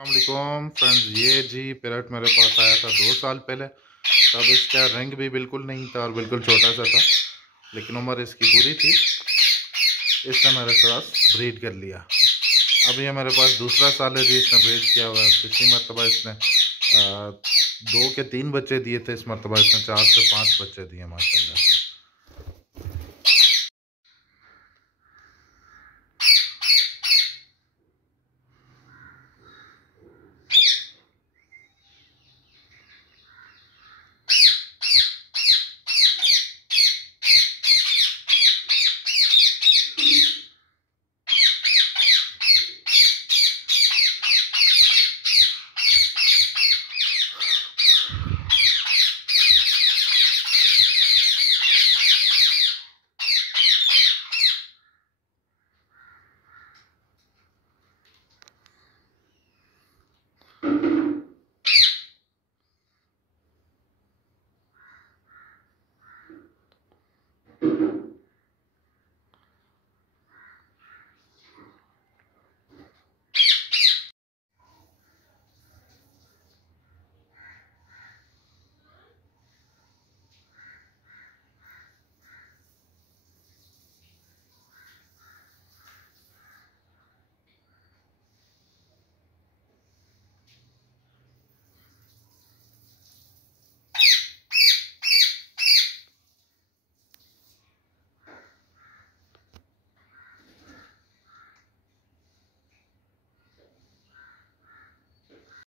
अस्सलाम फ्रेंड्स, ये जी पैरट मेरे पास आया था 2 साल पहले। तब इसका रंग भी बिल्कुल नहीं था और बिल्कुल छोटा सा था, लेकिन उम्र इसकी पूरी थी। इसने मेरे पास ब्रीड कर लिया। अब ये मेरे पास दूसरा साल है जी इसने ब्रीड किया हुआ है। पिछली मरतबा इसने 2 के 3 बच्चे दिए थे, इस मरतबा इसने 4 से 5 बच्चे दिए माशाल्लाह से।